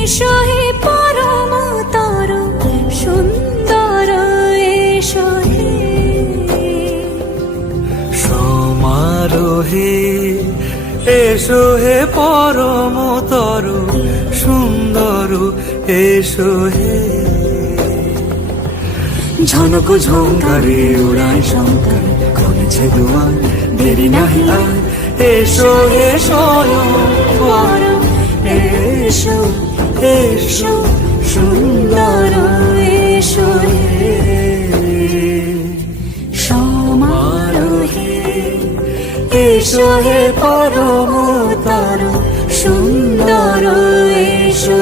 এসো হে পরমতর সুন্দর এসো হে সমারোহে এসো হে পরমতর সুন্দর এসো হে ঝনক ঝঙ্কারে উড়ায় শঙ্কর খুলেছে দুয়ার দেরি নাহি আর এসো হে স্বয়ং বর এসো এসো সুন্দর এসো হে সমারোহে এসো হে পরমতর সুন্দর এসো